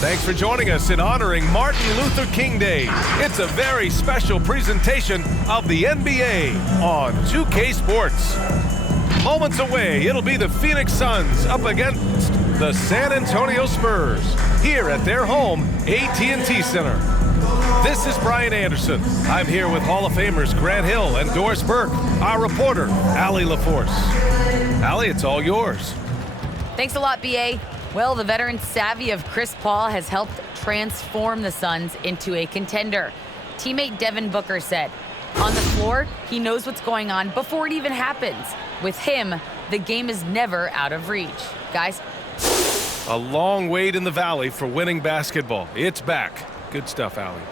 Thanks for joining us in honoring Martin Luther King Day. It's a very special presentation of the NBA on 2K Sports. Moments away, it'll be the Phoenix Suns up against the San Antonio Spurs here at their home AT&T Center. This is Brian Anderson. I'm here with Hall of Famers Grant Hill and Doris Burke, our reporter, Allie LaForce. Allie, it's all yours. Thanks a lot, B.A. Well, the veteran savvy of Chris Paul has helped transform the Suns into a contender. Teammate Devin Booker said, on the floor, he knows what's going on before it even happens. With him, the game is never out of reach. Guys? A long wait in the valley for winning basketball. It's back. Good stuff, Allie.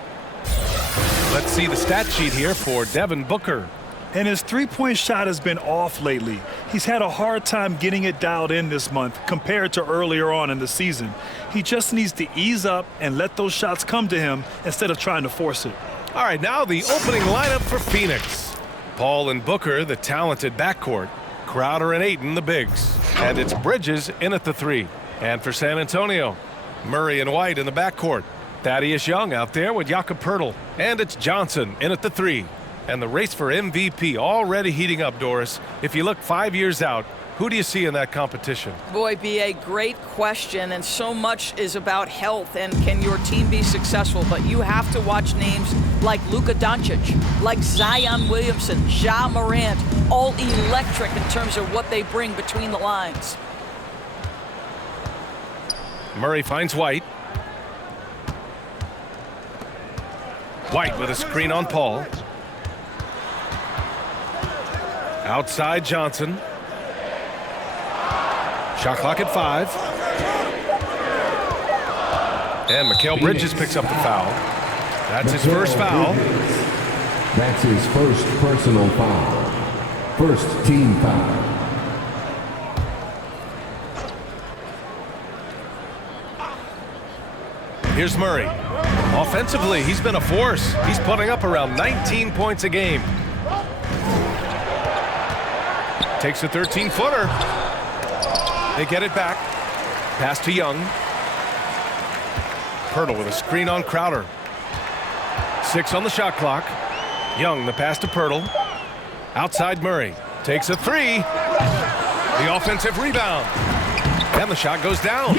Let's see the stat sheet here for Devin Booker. And his three-point shot has been off lately. He's had a hard time getting it dialed in this month compared to earlier on in the season. He just needs to ease up and let those shots come to him instead of trying to force it. All right, now the opening lineup for Phoenix. Paul and Booker, the talented backcourt. Crowder and Ayton, the bigs. And it's Bridges in at the 3. And for San Antonio, Murray and White in the backcourt. Thaddeus Young out there with Jakob Poeltl. And it's Johnson in at the 3. And the race for MVP already heating up, Doris. If you look 5 years out, who do you see in that competition? Boy, B.A., great question, and so much is about health and can your team be successful. But you have to watch names like Luka Doncic, like Zion Williamson, Ja Morant, all electric in terms of what they bring between the lines. Murray finds White. White with a screen on Paul. Outside Johnson. Shot clock at 5. And Mikal Bridges picks up the foul. That's his first foul. That's his first personal foul. First team foul. Here's Murray. Offensively, he's been a force. He's putting up around 19 points a game. Takes a 13-footer. They get it back. Pass to Young. Poeltl with a screen on Crowder. 6 on the shot clock. Young, the pass to Poeltl. Outside Murray. Takes a 3. The offensive rebound. And the shot goes down.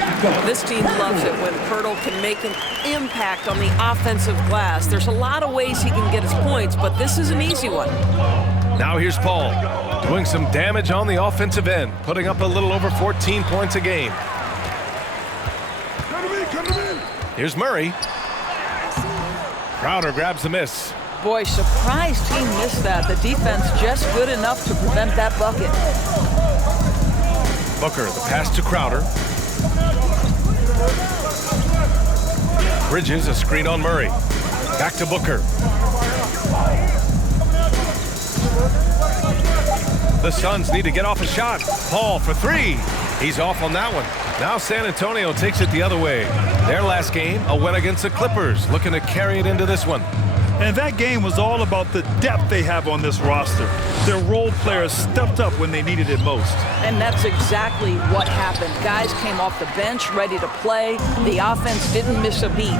This team loves it when Poeltl can make an impact on the offensive glass. There's a lot of ways he can get his points, but this is an easy one. Now here's Paul, doing some damage on the offensive end, putting up a little over 14 points a game. Here's Murray. Crowder grabs the miss. Boy, surprised he missed that. The defense just good enough to prevent that bucket. Booker, the pass to Crowder. Bridges, a screen on Murray. Back to Booker. The Suns need to get off a shot. Paul for 3. He's off on that one. Now San Antonio takes it the other way. Their last game, a win against the Clippers, looking to carry it into this one. And that game was all about the depth they have on this roster. Their role players stepped up when they needed it most. And that's exactly what happened. Guys came off the bench ready to play. The offense didn't miss a beat.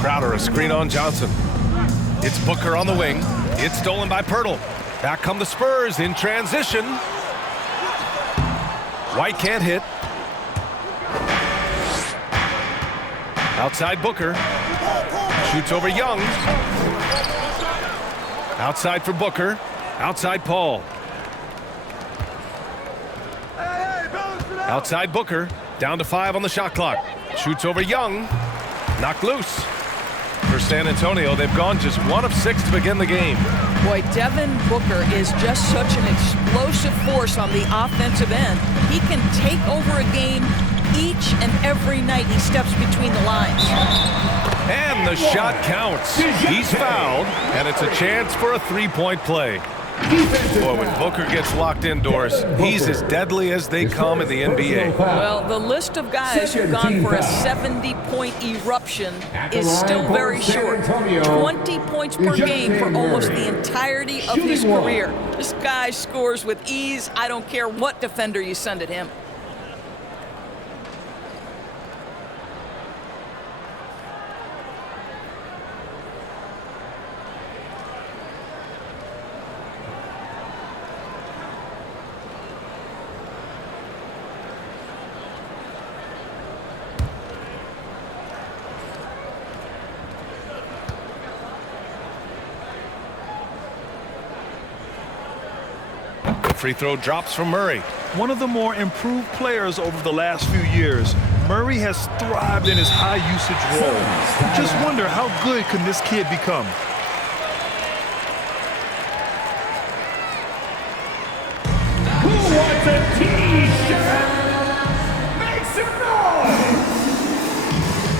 Crowder, a screen on Johnson. It's Booker on the wing. It's stolen by Poeltl. Back come the Spurs in transition. White can't hit. Outside Booker. Shoots over Young. Outside for Booker. Outside Paul. Outside Booker. Down to 5 on the shot clock. Shoots over Young. Knocked loose. For San Antonio, they've gone just 1 of 6 to begin the game. Boy, Devin Booker is just such an explosive force on the offensive end. He can take over a game each and every night he steps between the lines. And the shot counts. He's fouled, and it's a chance for a 3-point play. Boy, when Booker gets locked indoors, he's as deadly as they come in the NBA. Well, the list of guys who've gone for a 70-point eruption is still very short. 20 points per game for almost the entirety of his career. This guy scores with ease. I don't care what defender you send at him. Free throw drops from Murray. One of the more improved players over the last few years, Murray has thrived in his high-usage role. Just wonder how good can this kid become? Who wants a T-shirt? Make some noise!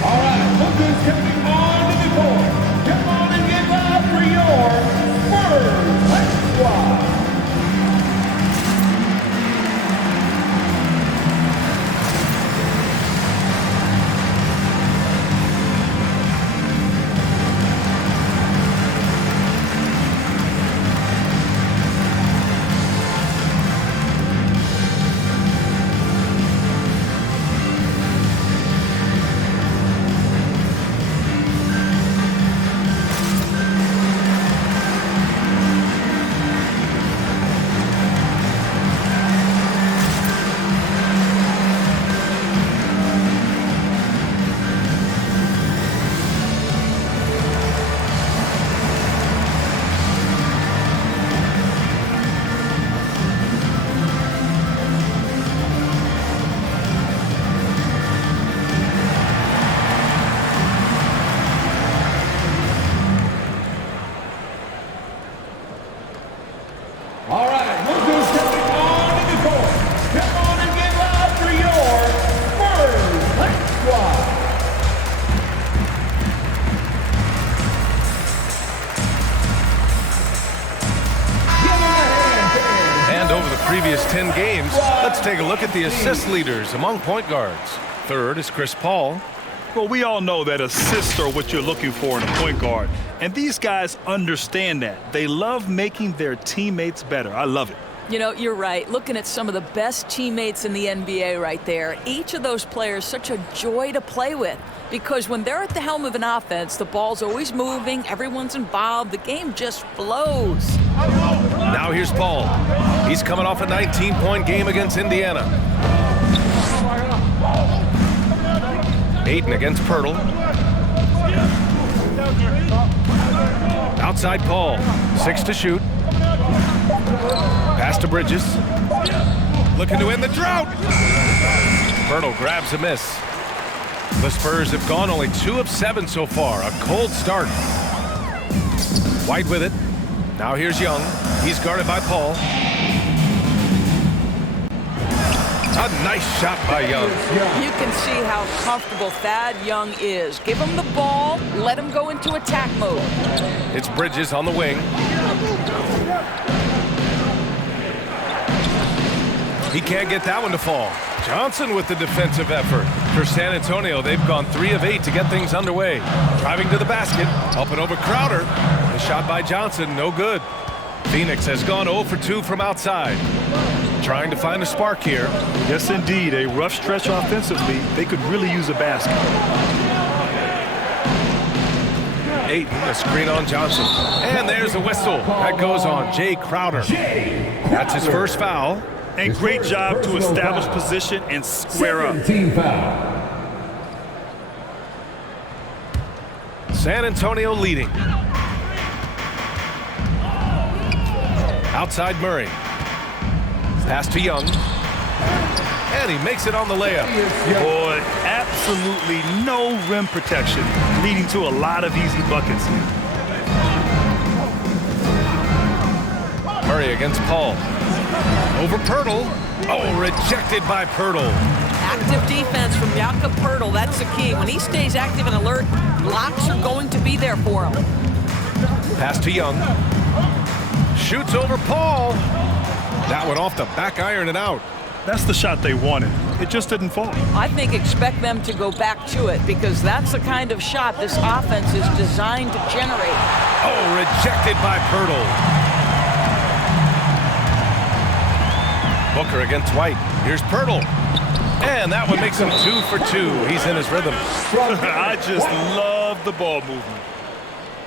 All right, look who's coming on to the court. Come on and give up for your Spurs squad. All right, look who's coming on to the court. Come on and give up for your Spurs squad. And over the previous 10 games, let's take a look at the assist leaders among point guards. Third is Chris Paul. Well, we all know that assists are what you're looking for in a point guard. And these guys understand that. They love making their teammates better. I love it. You know, you're right. Looking at some of the best teammates in the NBA right there, each of those players such a joy to play with. Because when they're at the helm of an offense, the ball's always moving, everyone's involved, the game just flows. Now here's Paul. He's coming off a 19-point game against Indiana. Ayton against Pirtle. Outside Paul. 6 to shoot. Pass to Bridges. Looking to end the drought. Pirtle grabs a miss. The Spurs have gone only 2 of 7 so far. A cold start. White with it. Now here's Young. He's guarded by Paul. A nice shot by Young. You can see how comfortable Thad Young is. Give him the ball, let him go into attack mode. It's Bridges on the wing. He can't get that one to fall. Johnson with the defensive effort. For San Antonio, they've gone 3 of 8 to get things underway. Driving to the basket, up and over Crowder. The shot by Johnson, no good. Phoenix has gone 0 for 2 from outside. Trying to find a spark here. Yes, indeed. A rough stretch offensively. They could really use a basket. Ayton, a screen on Johnson. And there's a whistle. That goes on Jay Crowder. That's his first foul. And great job to establish position and square up. Team foul. San Antonio leading. Outside Murray. Pass to Young. And he makes it on the layup. Boy, absolutely no rim protection, leading to a lot of easy buckets. Murray against Paul. Over Pirtle. Oh, rejected by Pirtle. Active defense from Jakob Pirtle, that's the key. When he stays active and alert, blocks are going to be there for him. Pass to Young. shoots over Paul. That one off the back iron and out. That's the shot they wanted. It just didn't fall. I think expect them to go back to it because that's the kind of shot this offense is designed to generate. Oh, rejected by Pirtle. Booker against White. Here's Pirtle. And that one makes him 2 for 2. He's in his rhythm. I just love the ball movement.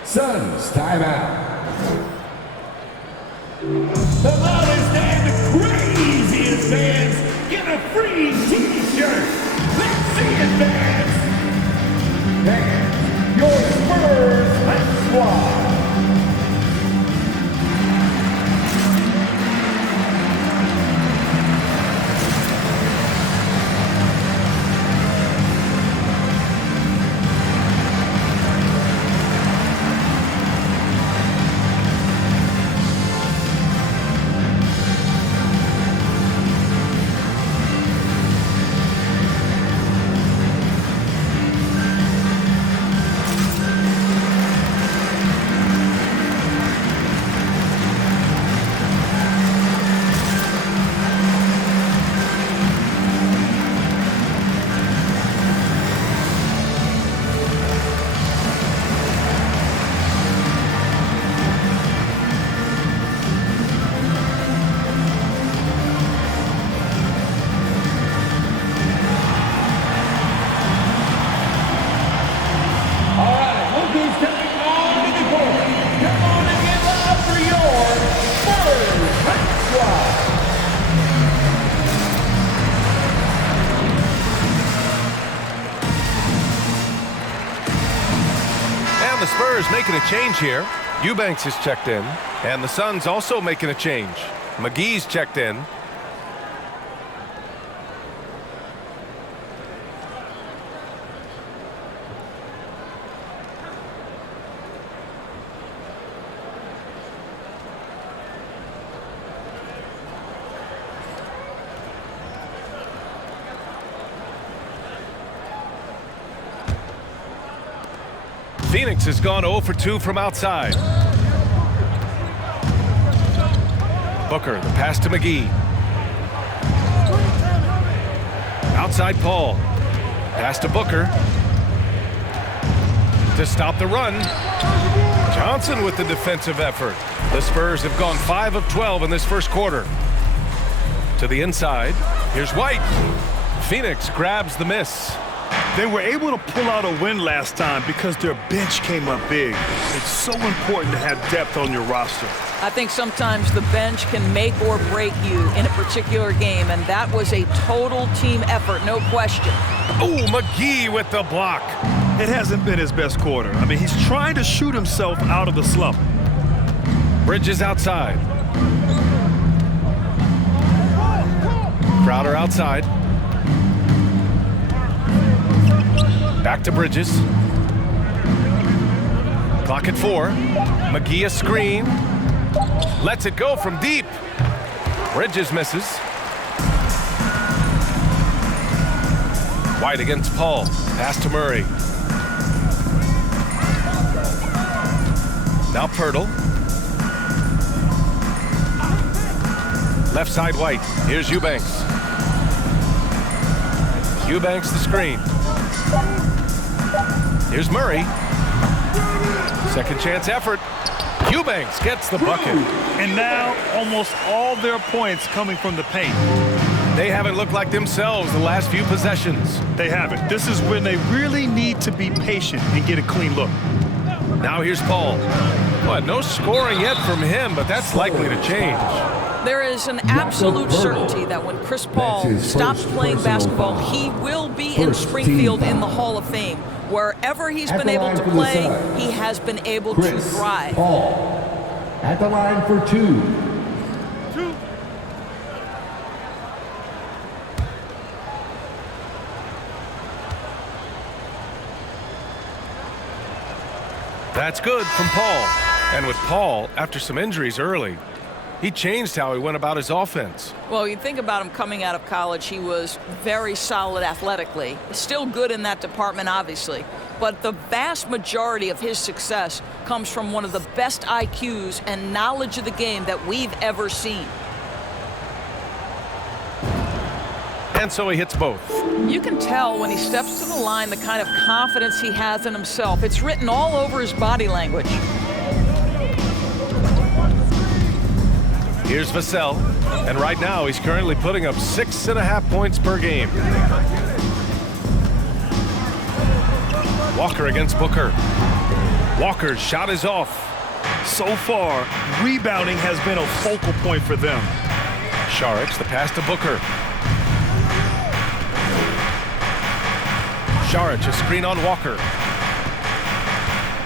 Suns timeout. The loudest and the craziest fans get a free t-shirt. Let's see it, fans. Fans, your Spurs Hype Squad. The Spurs making a change here. Eubanks is checked in, and the Suns also making a change. McGee's checked in. Phoenix has gone 0 for 2 from outside. Booker, the pass to McGee. Outside Paul. Pass to Booker. To stop the run. Johnson with the defensive effort. The Spurs have gone 5 of 12 in this first quarter. To the inside. Here's White. Phoenix grabs the miss. They were able to pull out a win last time because their bench came up big. It's so important to have depth on your roster. I think sometimes the bench can make or break you in a particular game, and that was a total team effort, no question. Oh, McGee with the block. It hasn't been his best quarter. I mean, he's trying to shoot himself out of the slump. Bridges outside. Crowder outside. Back to Bridges. Clock at 4. McGee a screen. Lets it go from deep. Bridges misses. White against Paul. Pass to Murray. Now Pirtle. Left side White. Here's Eubanks. Eubanks the screen. Here's Murray. Second chance effort. Eubanks gets the bucket. And now almost all their points coming from the paint. They haven't looked like themselves the last few possessions. They haven't. This is when they really need to be patient and get a clean look. Now here's Paul. Well, no scoring yet from him, but that's likely to change. There is an absolute certainty that when Chris Paul stops playing basketball, he will be in Springfield in the Hall of Fame. Wherever he's been able to play, he has been able to thrive. Paul at the line for 2. That's good from Paul. And with Paul, after some injuries early, He changed how he went about his offense. Well, you think about him coming out of college, he was very solid athletically. Still good in that department, obviously. But the vast majority of his success comes from one of the best IQs and knowledge of the game that we've ever seen. And so he hits both. You can tell when he steps to the line the kind of confidence he has in himself. It's written all over his body language. Here's Vassell, and right now he's currently putting up 6.5 points per game. Walker against Booker. Walker's shot is off. So far, rebounding has been a focal point for them. Saric, the pass to Booker. Saric, a screen on Walker.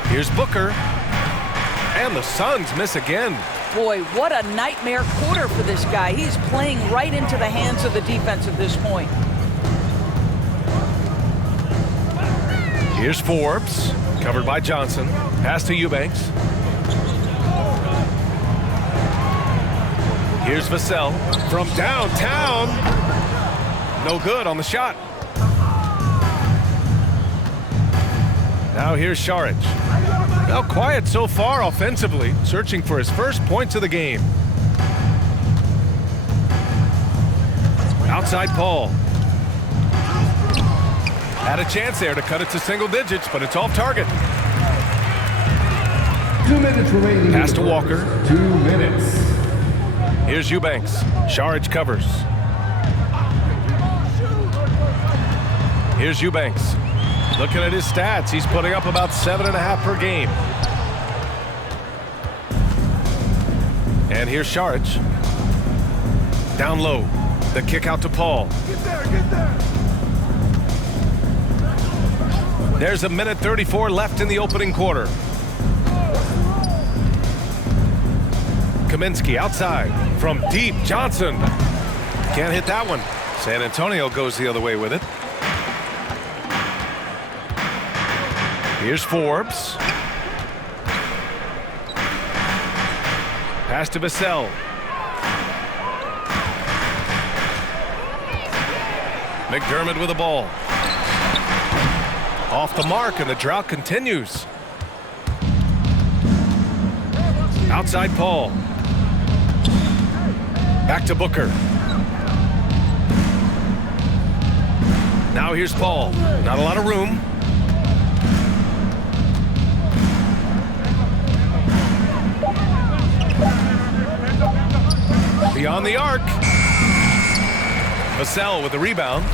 Here's Booker. And the Suns miss again. Boy, what a nightmare quarter for this guy. He's playing right into the hands of the defense at this point. Here's Forbes, covered by Johnson. Pass to Eubanks. Here's Vassell from downtown. No good on the shot. Now here's Saric. Now quiet so far offensively, searching for his first points of the game. Outside Paul. Had a chance there to cut it to single digits, but it's off target. 2 minutes remaining. Pass to Walker. 2 minutes. Here's Eubanks. Saric covers. Here's Eubanks. Looking at his stats, he's putting up about 7.5 per game. And here's Saric. Down low. The kick out to Paul. Get there. There's 1:34 left in the opening quarter. Kaminsky outside from deep. Johnson can't hit that one. San Antonio goes the other way with it. Here's Forbes. Pass to Vassell. McDermott with the ball. Off the mark, and the drought continues. Outside Paul. Back to Booker. Now here's Paul. Not a lot of room. Beyond the arc. Vassell with the rebound.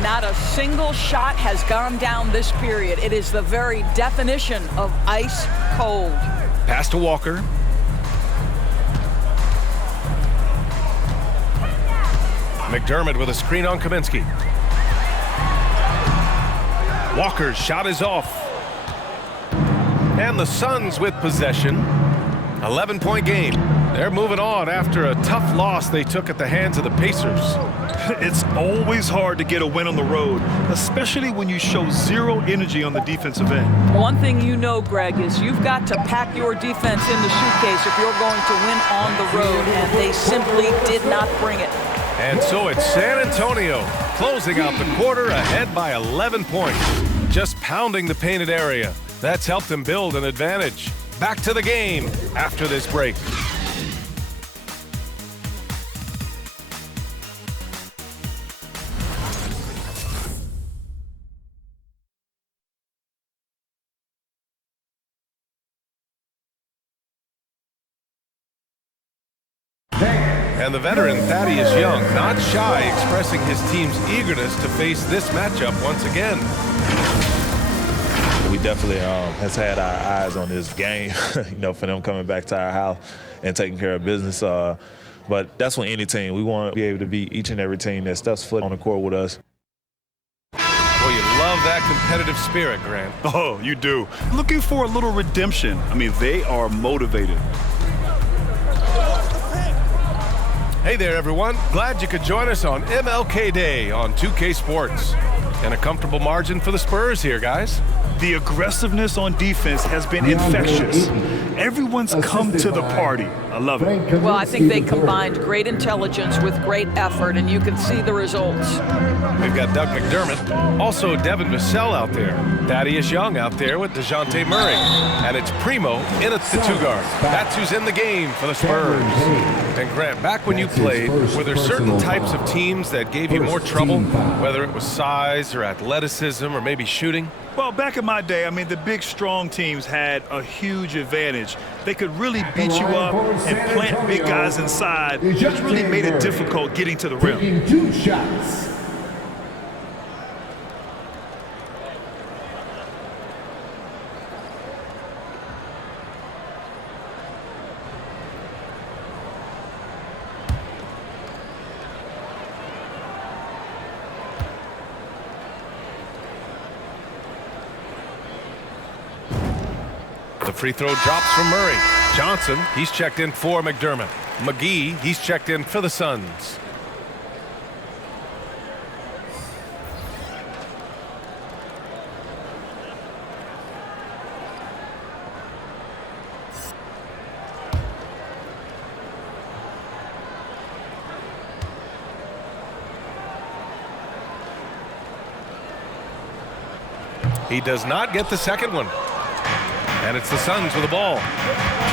Not a single shot has gone down this period. It is the very definition of ice cold. Pass to Walker. McDermott with a screen on Kaminsky. Walker's shot is off. And the Suns with possession. 11-point game. They're moving on after a tough loss they took at the hands of the Pacers. It's always hard to get a win on the road, especially when you show zero energy on the defensive end. One thing you know, Greg, is you've got to pack your defense in the suitcase if you're going to win on the road, and they simply did not bring it. And so it's San Antonio closing out the quarter ahead by 11 points. Just pounding the painted area. That's helped them build an advantage. Back to the game after this break. And the veteran Thaddeus Young, not shy, expressing his team's eagerness to face this matchup once again. We definitely has had our eyes on this game, for them coming back to our house and taking care of business. But that's when any team, we want to be able to beat each and every team that steps foot on the court with us. Well, you love that competitive spirit, Grant. Oh, you do. Looking for a little redemption. I mean, they are motivated. Hey there, everyone. Glad you could join us on MLK Day on 2K Sports. And a comfortable margin for the Spurs here, guys. The aggressiveness on defense has been infectious. Everyone's come to the party. I love it. Well, I think they combined great intelligence with great effort, and you can see the results. We've got Doug McDermott, also Devin Vassell out there. Thaddeus Young out there with DeJounte Murray. And it's Primo in at the 2 guard. That's who's in the game for the Spurs. And Grant, back when you played, were there certain types of teams that gave you more trouble, whether it was size or athleticism or maybe shooting? Well, back in my day, I mean, the big, strong teams had a huge advantage. They could really beat you up and plant big guys inside, which really made it difficult getting to the rim. Taking 2 shots. The free throw drops from Murray. Johnson, he's checked in for McDermott. McGee, he's checked in for the Suns. He does not get the second one. And it's the Suns with the ball,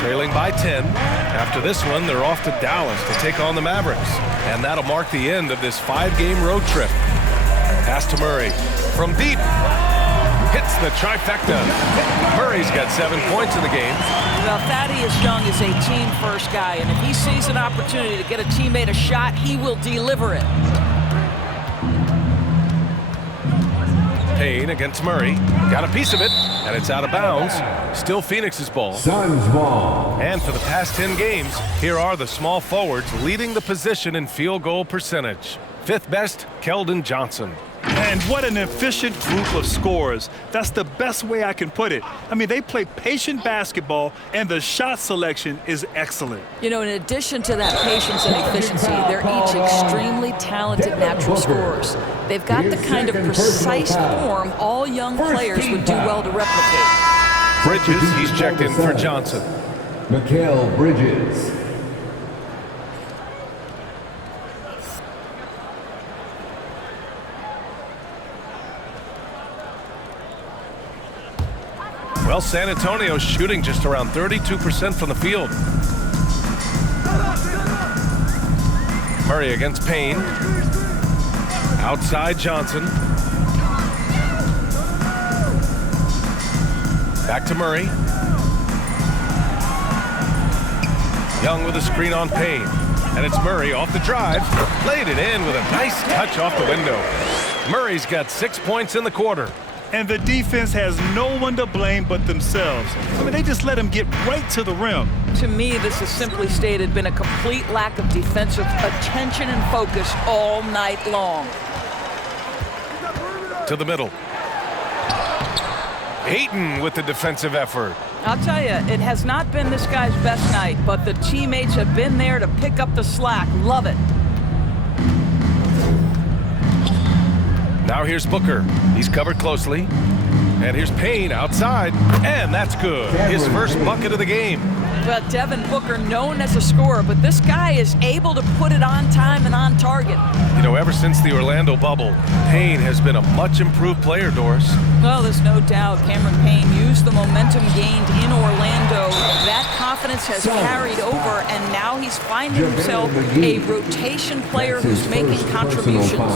trailing by 10. After this one, they're off to Dallas to take on the Mavericks. And that'll mark the end of this 5-game road trip. Pass to Murray. From deep. Hits the trifecta. Murray's got 7 points in the game. Well, Thaddeus Young is a team-first guy, and if he sees an opportunity to get a teammate a shot, he will deliver it. Payne against Murray. Got a piece of it, and it's out of bounds. Still Phoenix's ball. Suns ball. And for the past 10 games, here are the small forwards leading the position in field goal percentage. 5th best, Keldon Johnson. And what an efficient group of scorers. That's the best way I can put it. I mean, they play patient basketball, and the shot selection is excellent. You know, in addition to that patience and efficiency, they're each extremely talented natural scorers. They've got the kind of precise form all young players would do well to replicate. Bridges, he's checked in for Johnson. Mikal Bridges. Well, San Antonio's shooting just around 32% from the field. Murray against Payne. Outside Johnson. Back to Murray. Young with a screen on Payne. And it's Murray off the drive. Laid it in with a nice touch off the window. Murray's got 6 points in the quarter. And the defense has no one to blame but themselves. I mean, they just let him get right to the rim. To me, this has simply stated been a complete lack of defensive attention and focus all night long. To the middle. Ayton with the defensive effort. I'll tell you, it has not been this guy's best night, but the teammates have been there to pick up the slack. Love it. Now here's Booker. He's covered closely. And here's Payne outside. And that's good. His first bucket of the game. Well, Devin Booker, known as a scorer, but this guy is able to put it on time and on target. You know, ever since the Orlando bubble, Payne has been a much improved player, Doris. Well, there's no doubt Cameron Payne used the momentum gained in Orlando. That confidence has carried over, and now he's finding himself a rotation player who's making contributions.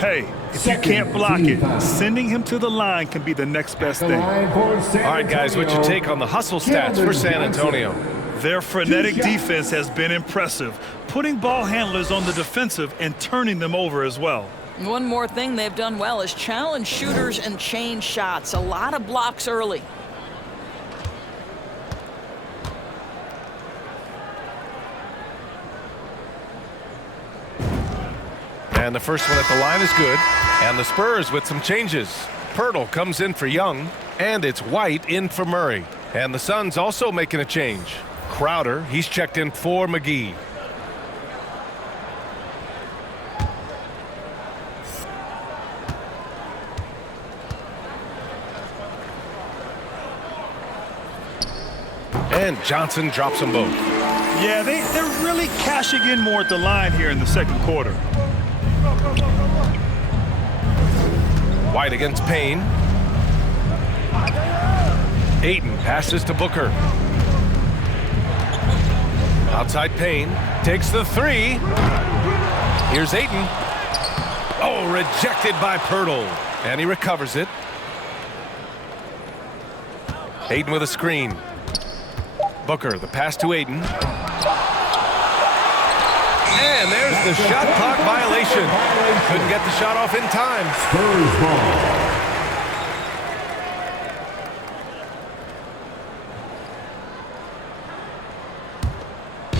Hey, if you can't block it, sending him to the line can be the next best thing. All right, guys, what's your take on the hustle stats for San Antonio? Their frenetic defense has been impressive, putting ball handlers on the defensive and turning them over as well. One more thing they've done well is challenge shooters and change shots. A lot of blocks early. And the first one at the line is good. And the Spurs with some changes. Pirtle comes in for Young, and it's White in for Murray. And the Suns also making a change. Crowder, he's checked in for McGee. And Johnson drops them both. Yeah, they're really cashing in more at the line here in the second quarter. White against Payne. Ayton passes to Booker. Outside Payne. Takes the three. Here's Ayton. Oh, rejected by Pirtle. And he recovers it. Ayton with a screen. Booker, the pass to Ayton. And there's the shot clock violation. Couldn't get the shot off in time. Spurs ball.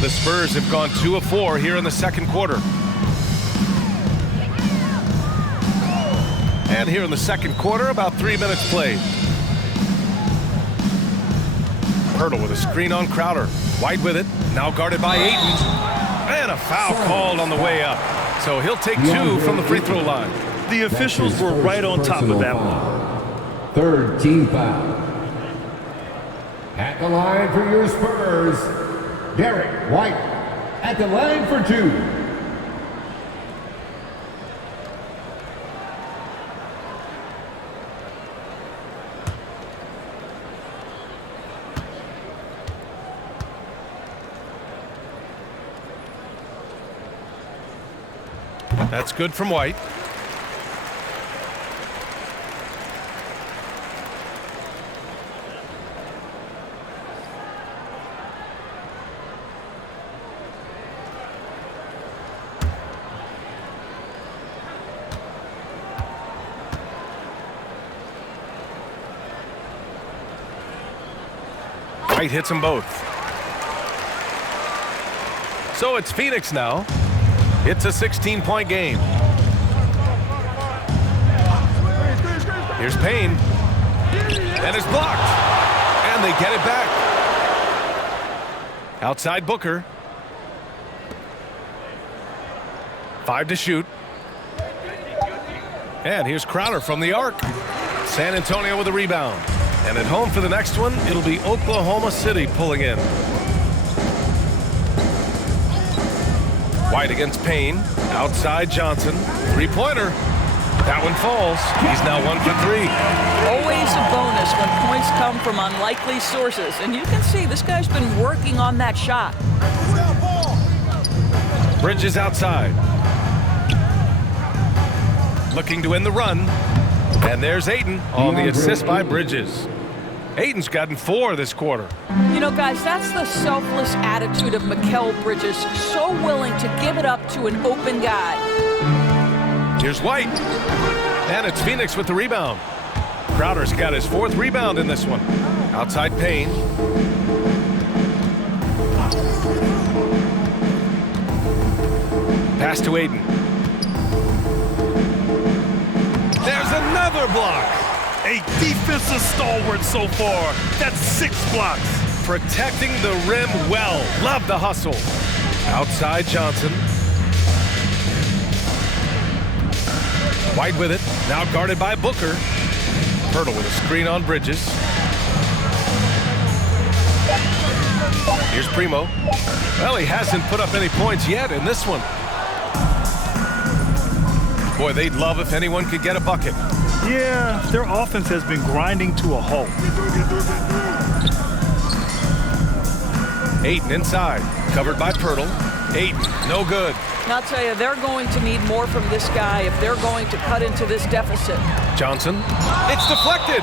The Spurs have gone 2 of 4 here in the second quarter. And here in the second quarter, about 3 minutes played. Pirtle with a screen on Crowder. White with it, now guarded by Ayton. And a foul called on the way up. So he'll take 2 from the free throw line. The officials were right on top of that one. Third team foul. At the line for your Spurs, Derek White. At the line for 2. That's good from White. White hits them both. So it's Phoenix now. It's a 16-point game. Here's Payne. And it's blocked. And they get it back. Outside Booker. 5 to shoot. And here's Crowder from the arc. San Antonio with a rebound. And at home for the next one, it'll be Oklahoma City pulling in. White against Payne. Outside Johnson. Three-pointer. That one falls. He's now 1 for 3. Always a bonus when points come from unlikely sources. And you can see this guy's been working on that shot. Bridges outside. Looking to win the run. And there's Ayton on the assist by Bridges. Ayton's gotten 4 this quarter. You know, guys, that's the selfless attitude of Mikal Bridges. So willing to give it up to an open guy. Here's White. And it's Phoenix with the rebound. Crowder's got his 4th rebound in this one. Outside Payne. Pass to Ayton. There's another block. A defensive stalwart so far. That's 6 blocks. Protecting the rim well. Love the hustle. Outside Johnson. White with it. Now guarded by Booker. Pirtle with a screen on Bridges. Here's Primo. Well, he hasn't put up any points yet in this one. Boy, they'd love if anyone could get a bucket. Yeah, their offense has been grinding to a halt. Ayton inside, covered by Pirtle. Ayton, no good. And I'll tell you, they're going to need more from this guy if they're going to cut into this deficit. Johnson, it's deflected.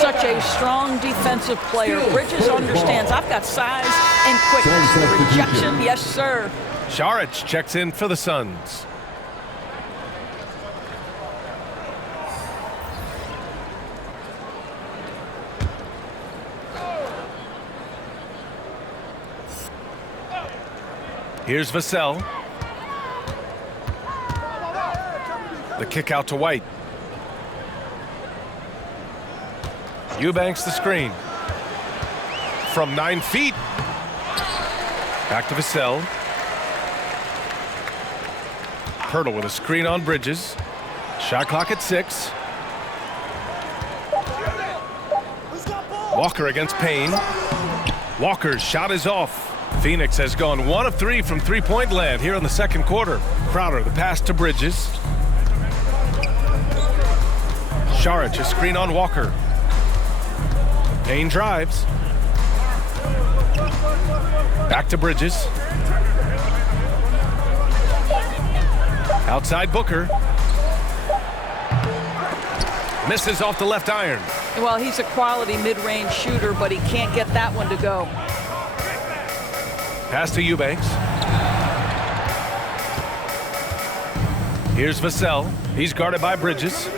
Such a strong defensive player. Bridges understands I've got size and quickness. The rejection, yes, sir. Saric checks in for the Suns. Here's Vassell. The kick out to White. Eubanks the screen. From 9 feet. Back to Vassell. Pirtle with a screen on Bridges. Shot clock at 6. Walker against Payne. Walker's shot is off. Phoenix has gone 1 of 3 from three-point land here in the second quarter. Crowder, the pass to Bridges. Saric, a screen on Walker. Payne drives. Back to Bridges. Outside Booker. Misses off the left iron. Well, he's a quality mid-range shooter, but he can't get that one to go. Pass to Eubanks. Here's Vassell. He's guarded by Bridges.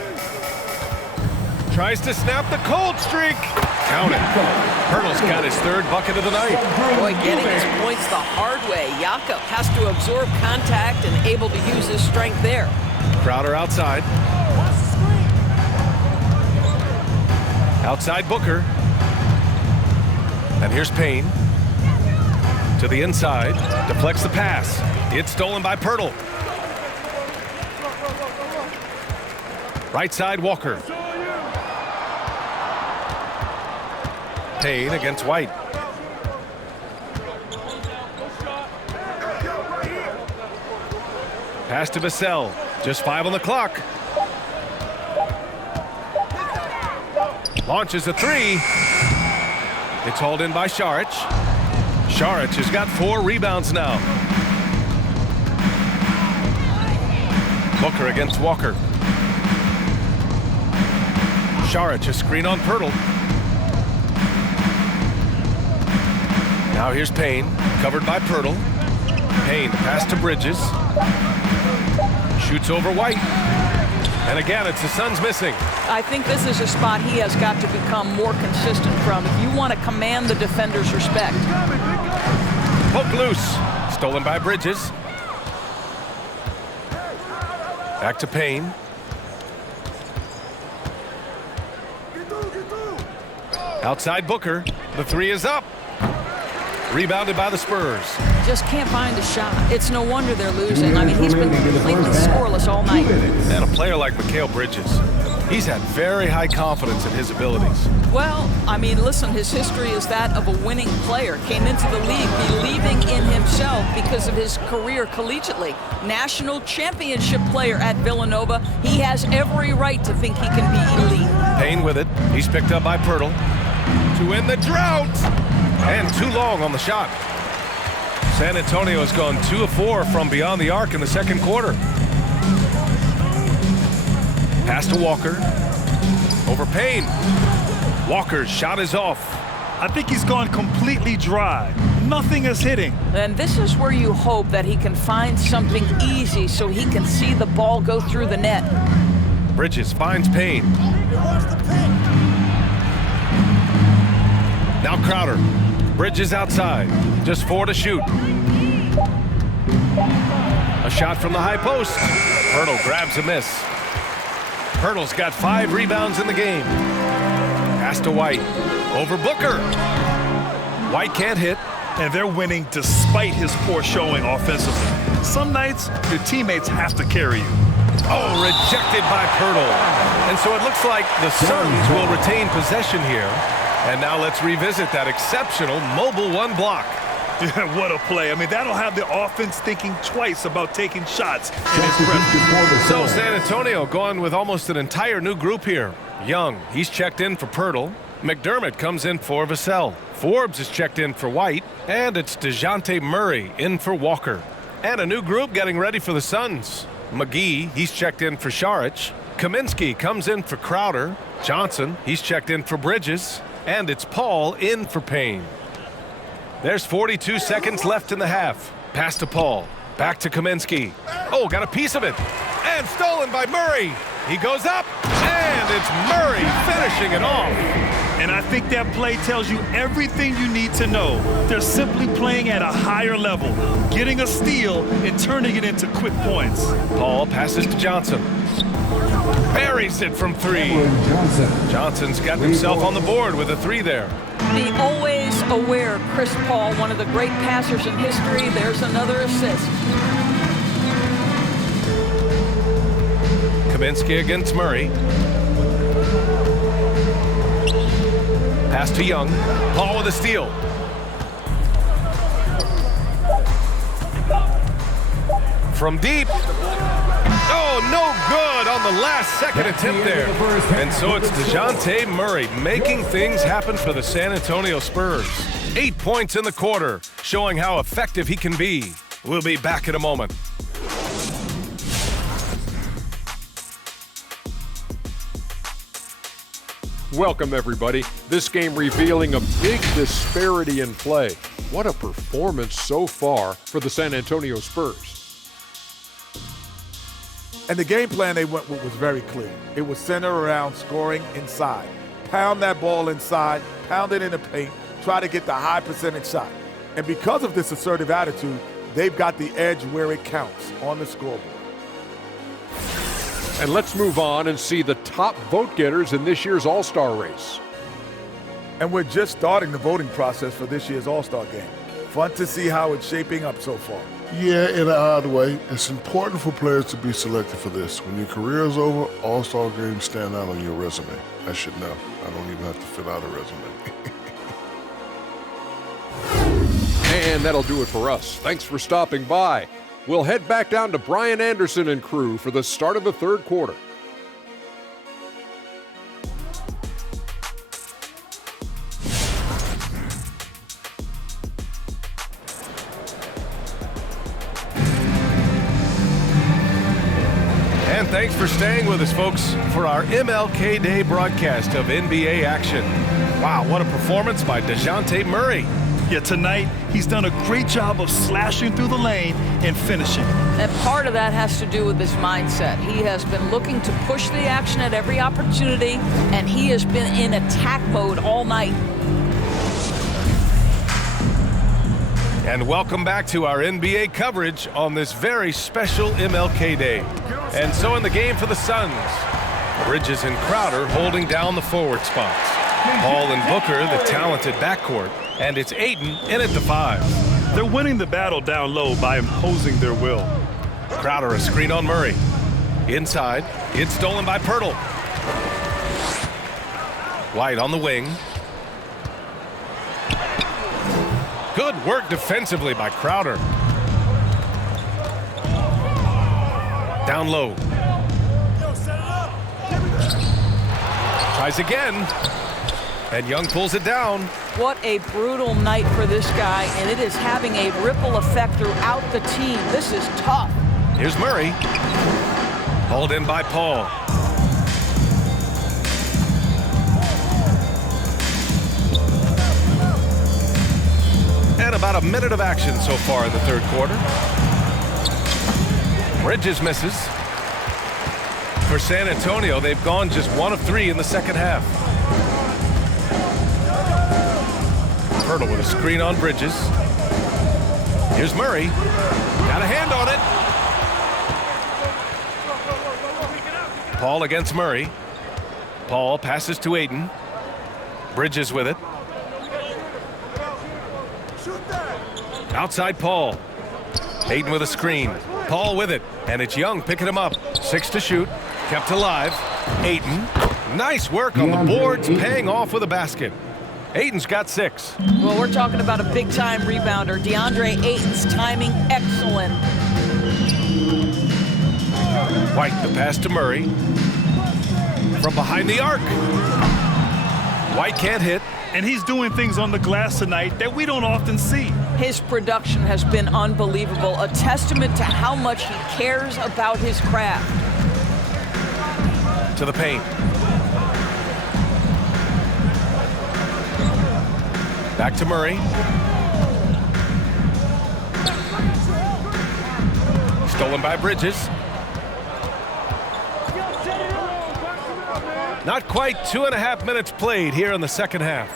Tries to snap the cold streak. Count it. Hurdle's got his third bucket of the night. Boy, getting his points the hard way. Jakob has to absorb contact and able to use his strength there. Crowder outside. Outside Booker. And here's Payne. To the inside. Deflects the pass. It's stolen by Pirtle. Right side Walker. Payne against White. Pass to Vassell. Just 5 on the clock. Launches a 3. It's hauled in by Saric. Saric has got 4 rebounds now. Booker against Walker. Saric, a screen on Pirtle. Now here's Payne, covered by Pirtle. Payne, pass to Bridges. Shoots over White. And again, it's the Suns missing. I think this is a spot he has got to become more consistent from if you want to command the defender's respect. Poke loose. Stolen by Bridges. Back to Payne. Outside Booker. The 3 is up. Rebounded by the Spurs. Just can't find a shot. It's no wonder they're losing. I mean, he's been completely scoreless all night. And a player like Mikal Bridges, he's had very high confidence in his abilities. Well, I mean, listen, his history is that of a winning player. Came into the league believing in himself because of his career collegiately. National championship player at Villanova. He has every right to think he can be elite. Payne with it. He's picked up by Pirtle. To end the drought. And too long on the shot. San Antonio has gone 2 of 4 from beyond the arc in the second quarter. Pass to Walker. Over Payne. Walker's shot is off. I think he's gone completely dry. Nothing is hitting. And this is where you hope that he can find something easy so he can see the ball go through the net. Bridges finds Payne. Now Crowder. Bridges outside. Just 4 to shoot. A shot from the high post. Pirtle grabs a miss. Pirtle's got 5 rebounds in the game. Pass to White. Over Booker. White can't hit. And they're winning despite his poor showing offensively. Some nights, your teammates have to carry you. Oh, rejected by Pirtle. And so it looks like the Suns will retain possession here. And now let's revisit that exceptional mobile 1 block. Yeah, what a play. I mean, that'll have the offense thinking twice about taking shots in his presence. So San Antonio going with almost an entire new group here. Young, he's checked in for Pirtle. McDermott comes in for Vassell. Forbes is checked in for White. And it's DeJounte Murray in for Walker. And a new group getting ready for the Suns. McGee, he's checked in for Saric. Kaminsky comes in for Crowder. Johnson, he's checked in for Bridges. And it's Paul in for Payne. There's 42 seconds left in the half. Pass to Paul. Back to Kaminsky. Oh, got a piece of it. And stolen by Murray. He goes up. And it's Murray finishing it off. And I think that play tells you everything you need to know. They're simply playing at a higher level, getting a steal and turning it into quick points. Paul passes to Johnson. Buries it from 3. Johnson's got himself on the board with a 3 there. Be always aware, Chris Paul, one of the great passers in history. There's another assist. Kaminsky against Murray. Pass to Young. Paul with a steal. from deep. Oh, no good on the last second attempt there. And so it's DeJounte Murray making things happen for the San Antonio Spurs. 8 points in the quarter, showing how effective he can be. We'll be back in a moment. Welcome, everybody. This game revealing a big disparity in play. What a performance so far for the San Antonio Spurs. And the game plan they went with was very clear. It was centered around scoring inside. Pound that ball inside, pound it in the paint, try to get the high percentage shot. And because of this assertive attitude, they've got the edge where it counts on the scoreboard. And let's move on and see the top vote getters in this year's All-Star race. And we're just starting the voting process for this year's All-Star game. Fun to see how it's shaping up so far. Yeah, in an odd way. It's important for players to be selected for this. When your career is over, All-Star games stand out on your resume. I should know. I don't even have to fill out a resume. And that'll do it for us. Thanks for stopping by. We'll head back down to Brian Anderson and crew for the start of the third quarter. And thanks for staying with us, folks, for our MLK Day broadcast of NBA action. Wow, what a performance by DeJounte Murray. Yeah, tonight, he's done a great job of slashing through the lane and finishing. And part of that has to do with his mindset. He has been looking to push the action at every opportunity, and he has been in attack mode all night. And welcome back to our NBA coverage on this very special MLK Day. And so in the game for the Suns, Bridges and Crowder holding down the forward spots. Paul and Booker, the talented backcourt. And it's Ayton in at the 5. They're winning the battle down low by imposing their will. Crowder a screen on Murray. Inside, it's stolen by Pirtle. White on the wing. Good work defensively by Crowder. Down low. Tries again. And Young pulls it down. What a brutal night for this guy, and it is having a ripple effect throughout the team. This is tough. Here's Murray. Hauled in by Paul. And about a minute of action so far in the third quarter. Bridges misses. For San Antonio, they've gone just 1 of 3 in the second half. Pirtle with a screen on Bridges. Here's Murray. Got a hand on it. Paul against Murray. Paul passes to Ayton. Bridges with it. Outside Paul. Ayton with a screen. Paul with it. And it's Young picking him up. 6 to shoot. Kept alive. Ayton. Nice work on the boards, paying off with a basket. Ayton's got 6. Well, we're talking about a big-time rebounder. DeAndre Ayton's timing excellent. White, the pass to Murray. From behind the arc. White can't hit. And he's doing things on the glass tonight that we don't often see. His production has been unbelievable, a testament to how much he cares about his craft. To the paint. Back to Murray. Stolen by Bridges. Not quite 2.5 minutes played here in the second half.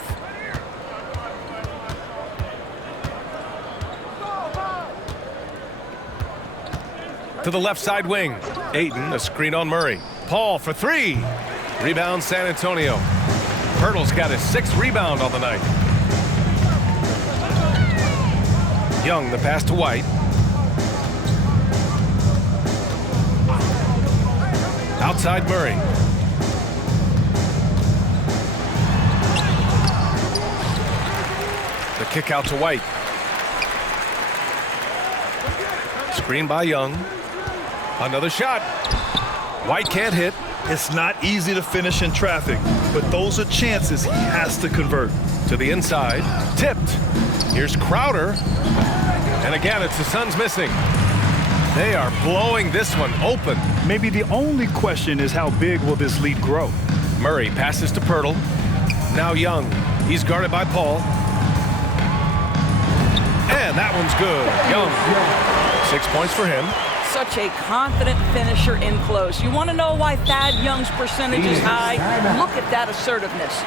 To the left side wing. Ayton, a screen on Murray. Paul for 3. Rebound San Antonio. Pirtle's got his 6th rebound on the night. Young, the pass to White. Outside Murray. The kick out to White. Screen by Young. Another shot. White can't hit. It's not easy to finish in traffic, but those are chances he has to convert. To the inside. Tipped. Here's Crowder. And again, it's the Suns missing. They are blowing this one open. Maybe the only question is how big will this lead grow? Murray passes to Pirtle. Now Young. He's guarded by Paul. And that one's good. Young. 6 points for him. Such a confident finisher in close. You want to know why Thad Young's percentage is high? Look at that assertiveness.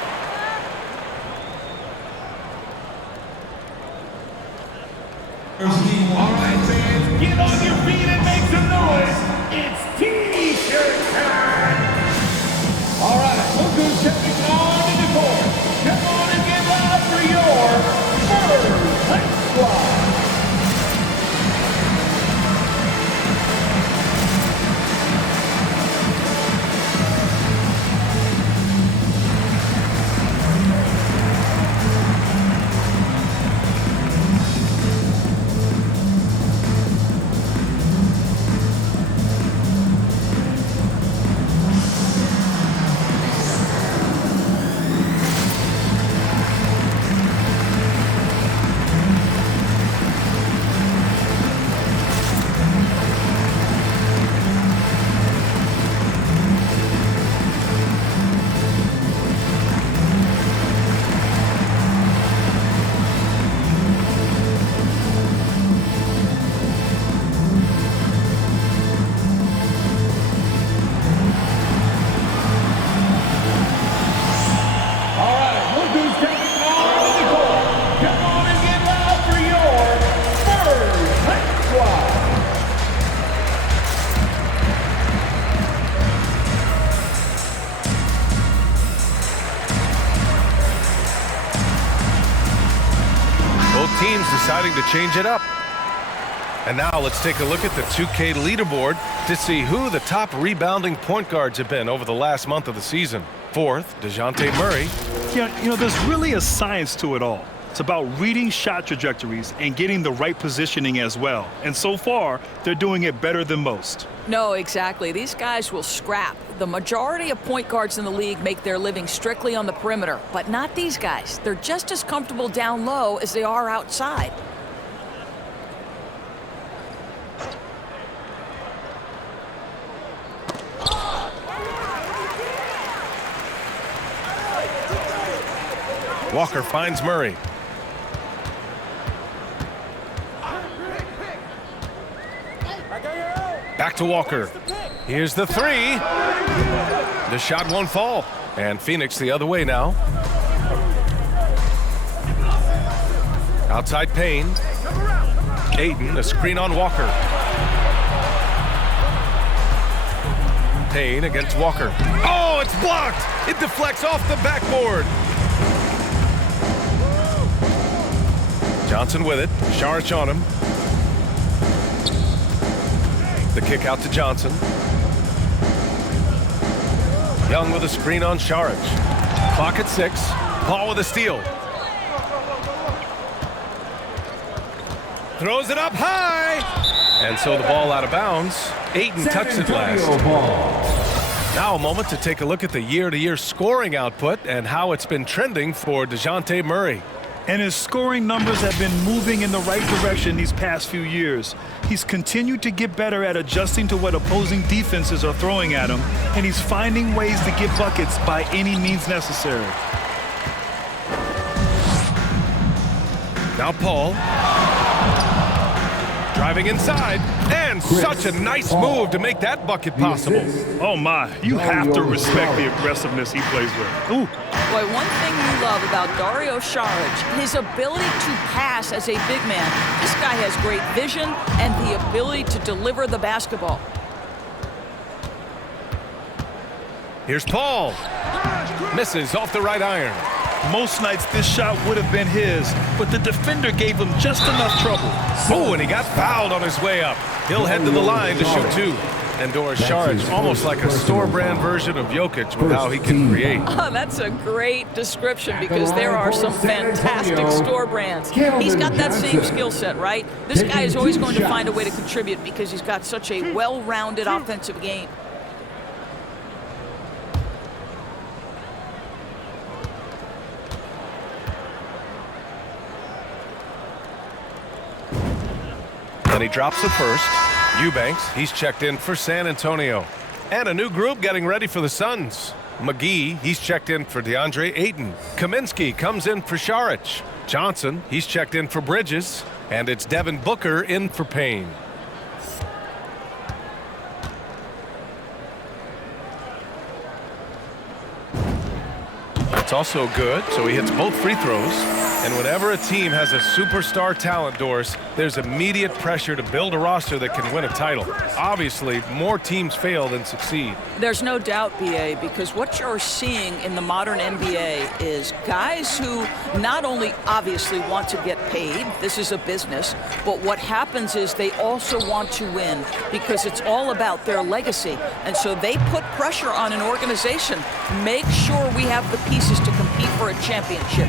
All right, fans, get on your feet and make some noise. It's T-shirt time. All right, look who's stepping on the court. Come on and give up for your first squad. Teams deciding to change it up. And now let's take a look at the 2K leaderboard to see who the top rebounding point guards have been over the last month of the season. Fourth, DeJounte Murray. Yeah, there's really a science to it all. It's about reading shot trajectories and getting the right positioning as well. And so far, they're doing it better than most. No, exactly. These guys will scrap. The majority of point guards in the league make their living strictly on the perimeter, but not these guys. They're just as comfortable down low as they are outside. Walker finds Murray. Back to Walker. Here's the three. The shot won't fall. And Phoenix the other way now. Outside Payne. Ayton, a screen on Walker. Payne against Walker. Oh, it's blocked. It deflects off the backboard. Johnson with it. Saric on him. The kick out to Johnson. Young with a screen on Saric. Clock at 6. Paul with a steal. Throws it up high. And so the ball out of bounds. Ayton touched it last. Now a moment to take a look at the year-to-year scoring output and how it's been trending for DeJounte Murray. And his scoring numbers have been moving in the right direction these past few years. He's continued to get better at adjusting to what opposing defenses are throwing at him, and he's finding ways to get buckets by any means necessary. Now Paul. Driving inside, and such a nice move to make that bucket possible. Oh my, you have to respect the aggressiveness he plays with. Ooh. Boy, one thing you love about Dario Saric, his ability to pass as a big man. This guy has great vision and the ability to deliver the basketball. Here's Paul. Misses off the right iron. Most nights this shot would have been his, but the defender gave him just enough trouble. Oh, and he got fouled on his way up. He'll head to the line to shoot 2. And Doris Saric, almost like a store-brand version of Jokic with how he can create. Oh, that's a great description because there are some fantastic store brands. He's got that same skill set, right? This guy is always going to find a way to contribute because he's got such a well-rounded offensive game. And he drops the first. Eubanks, he's checked in for San Antonio. And a new group getting ready for the Suns. McGee, he's checked in for DeAndre Ayton. Kaminsky comes in for Saric. Johnson, he's checked in for Bridges. And it's Devin Booker in for Payne. It's also good, so he hits both free throws. And whenever a team has a superstar talent, Doris, there's immediate pressure to build a roster that can win a title. Obviously, more teams fail than succeed. There's no doubt, BA, because what you're seeing in the modern NBA is guys who not only obviously want to get paid, this is a business, but what happens is they also want to win because it's all about their legacy. And so they put pressure on an organization. Make sure we have the pieces to compete for a championship.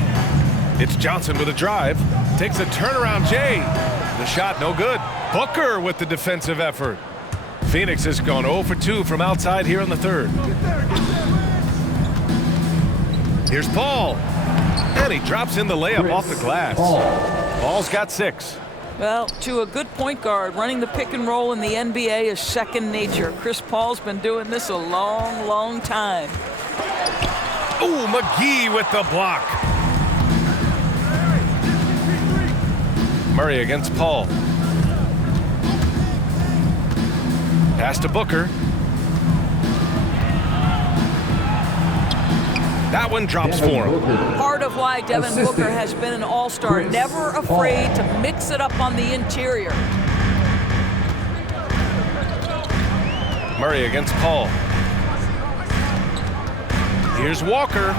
It's Johnson with a drive. Takes a turnaround, Jay. The shot no good. Booker with the defensive effort. Phoenix has gone 0 for 2 from outside here in the third. Here's Paul. And he drops in the layup off the glass. Paul's got 6. Well, to a good point guard, running the pick and roll in the NBA is second nature. Chris Paul's been doing this a long, long time. Ooh, McGee with the block. Murray against Paul. Pass to Booker. That one drops for him. Part of why Devin Booker has been an all-star, never afraid to mix it up on the interior. Murray against Paul. Here's Walker.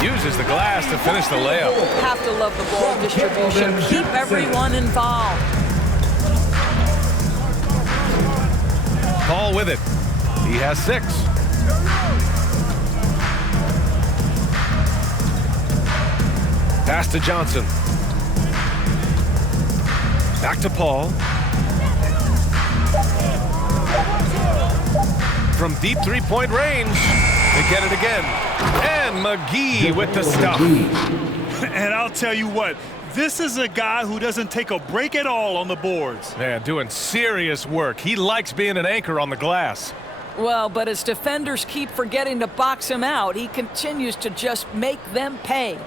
Uses the glass to finish the layup. Have to love the ball distribution. Keep everyone involved. Paul with it. He has 6. Pass to Johnson. Back to Paul. From deep three-point range. They get it again. And McGee with the stuff. And I'll tell you what, this is a guy who doesn't take a break at all on the boards. Man, doing serious work. He likes being an anchor on the glass. Well, but as defenders keep forgetting to box him out, he continues to just make them pay.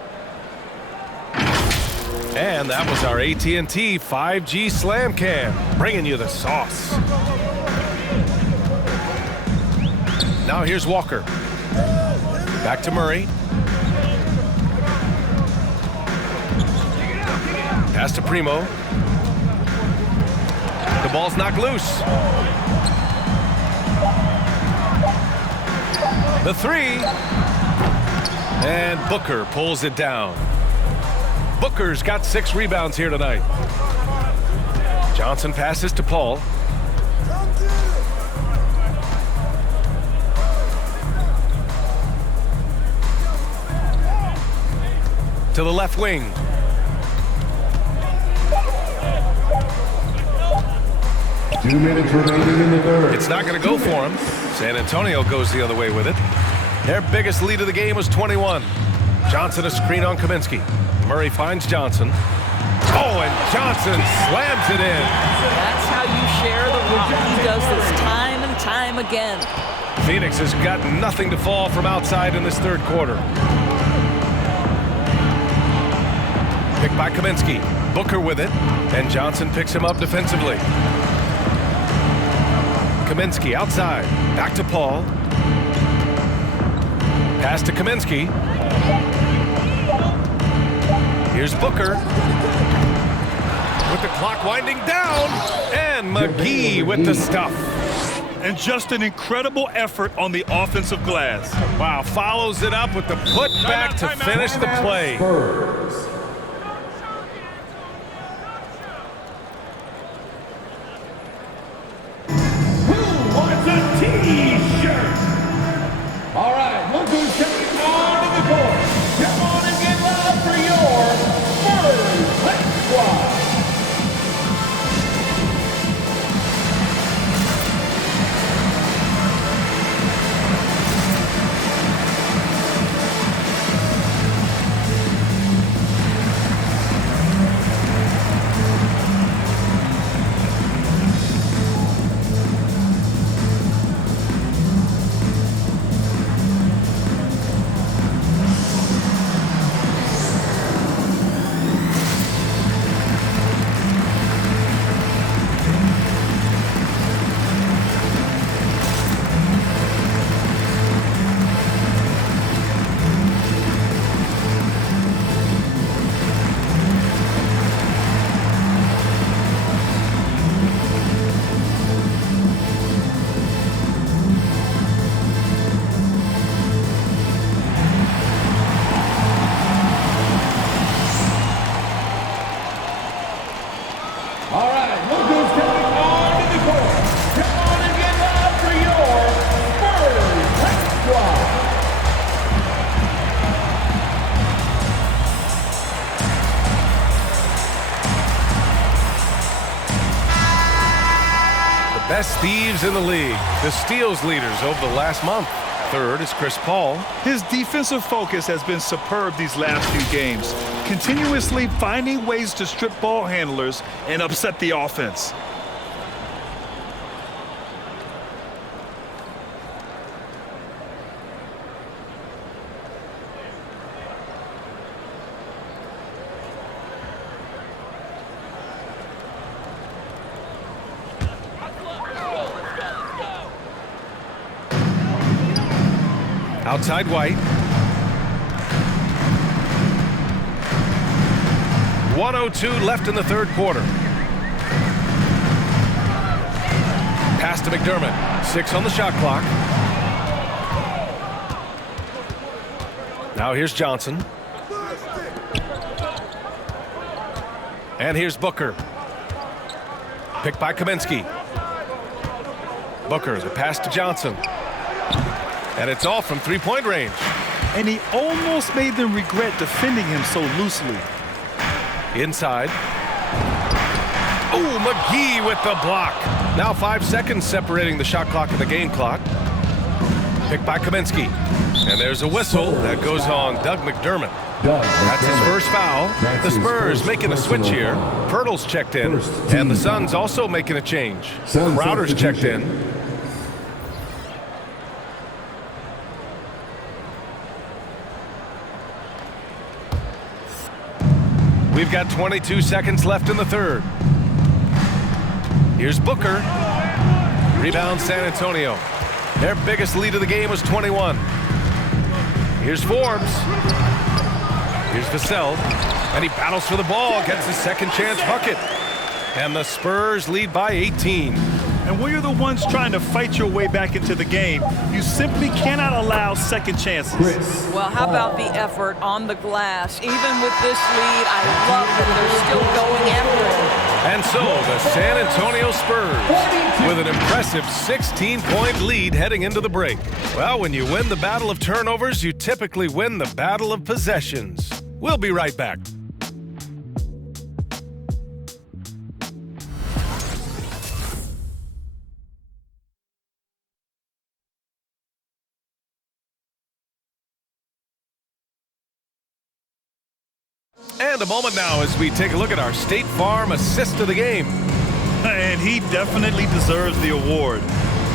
And that was our AT&T 5G Slam Cam, bringing you the sauce. Now here's Walker. Back to Murray. Pass to Primo. The ball's knocked loose. The 3. And Booker pulls it down. Booker's got 6 rebounds here tonight. Johnson passes to Paul. To the left wing. Two minutes remaining in the third. It's not going to go for him. San Antonio goes the other way with it. Their biggest lead of the game was 21. Johnson a screen on Kaminsky. Murray finds Johnson. Oh, and Johnson slams it in. That's how you share the rock. He does this time and time again. Phoenix has got nothing to fall from outside in this third quarter. Picked by Kaminsky. Booker with it, and Johnson picks him up defensively. Kaminsky outside. Back to Paul. Pass to Kaminsky. Here's Booker. With the clock winding down, and McGee with the stuff. And just an incredible effort on the offensive glass. Wow, follows it up with the putback to finish the play. Spurs. Who wants a thieves in the league, the steals leaders over the last month. Third is Chris Paul. His defensive focus has been superb these last few games, continuously finding ways to strip ball handlers and upset the offense. Outside White. 1:02 left in the third quarter. Pass to McDermott. 6 on the shot clock. Now here's Johnson. And here's Booker. Picked by Kaminsky. Booker, the pass to Johnson. And it's all from three-point range. And he almost made them regret defending him so loosely. Inside. Oh, McGee with the block. Now 5 seconds separating the shot clock and the game clock. Picked by Kaminsky. And there's a whistle that goes on Doug McDermott. That's his first foul. The Spurs making a switch here. Pirtle's checked in. And the Suns also making a change. Crowder's checked in. We've got 22 seconds left in the third. Here's Booker. Rebound San Antonio. Their biggest lead of the game was 21. Here's Forbes. Here's Vassell. And he battles for the ball, gets his second chance bucket. And the Spurs lead by 18. And when you're the ones trying to fight your way back into the game, you simply cannot allow second chances. Well, how about the effort on the glass? Even with this lead, I love that they're still going after it. And so the San Antonio Spurs with an impressive 16-point lead heading into the break. Well, when you win the battle of turnovers, you typically win the battle of possessions. We'll be right back. And a moment now as we take a look at our State Farm assist of the game. And he definitely deserves the award.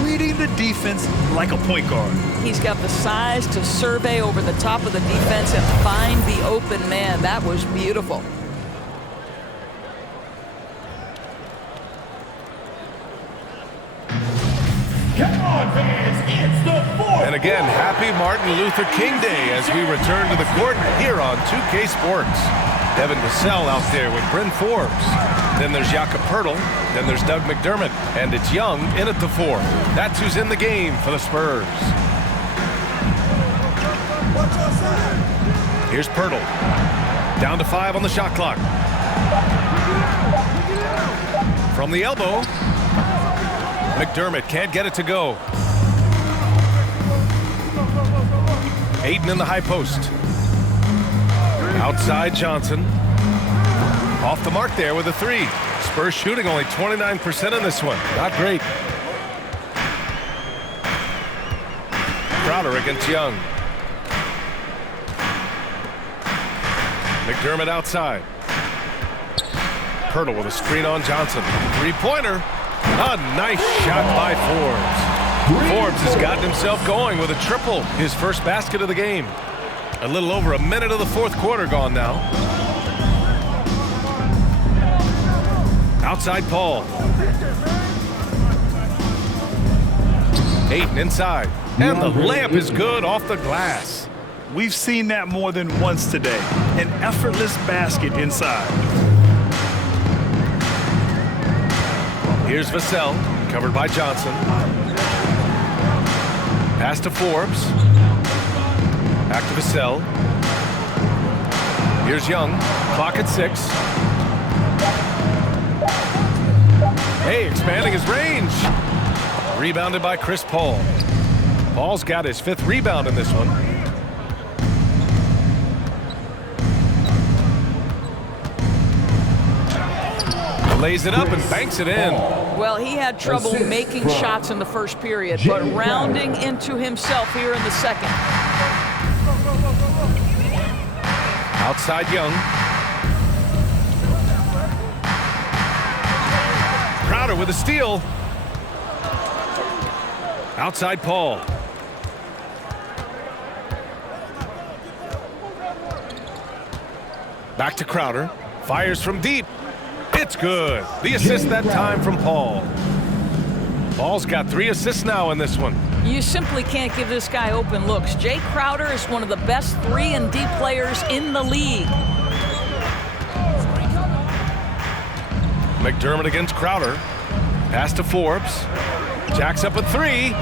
Reading the defense like a point guard. He's got the size to survey over the top of the defense and find the open man. That was beautiful. Come on, fans, it's the fourth. And again, happy Martin Luther King Day as we return to the court here on 2K Sports. Devin Vassell out there with Bryn Forbes. Then there's Jakob Poeltl. Then there's Doug McDermott. And it's Young in at the 4. That's who's in the game for the Spurs. Here's Poeltl. Down to 5 on the shot clock. From the elbow. McDermott can't get it to go. Ayton in the high post. Outside Johnson. Off the mark there with a 3. Spurs shooting only 29% in this one. Not great. Crowder against Young. McDermott outside. Poeltl with a screen on Johnson. Three-pointer. A nice shot by Forbes. Forbes has gotten himself going with a triple. His first basket of the game. A little over a minute of the fourth quarter gone now. Outside Paul. Ayton inside. And the layup is good off the glass. We've seen that more than once today. An effortless basket inside. Here's Vassell, covered by Johnson. Pass to Forbes. Back to Vassell. Here's Young, clock at 6. Hey, expanding his range. Rebounded by Chris Paul. Paul's got his 5th rebound in this one. Lays it up and banks it in. Well, he had trouble making shots in the first period, but rounding into himself here in the second. Outside Young. Crowder with a steal. Outside Paul. Back to Crowder. Fires from deep. It's good. The assist that time from Paul. Paul's got 3 assists now in this one. You simply can't give this guy open looks. Jay Crowder is one of the best 3-and-D players in the league. McDermott against Crowder. Pass to Forbes. Jacks up a 3.